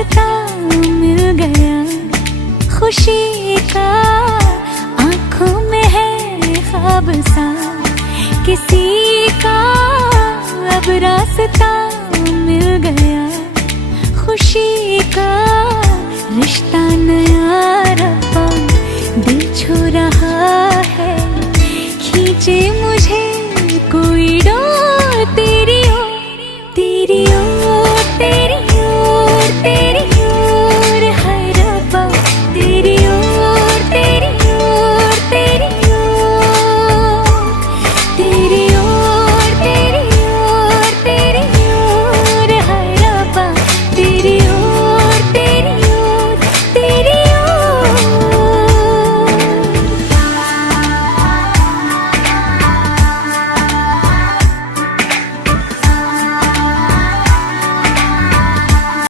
रास्ता मिल गया खुशी का, आंखों में है ख्वाब सा किसी का, अब रास्ता मिल गया खुशी का। रिश्ता नया रब्बा दिल छू रहा है, खींचे मुझे कोई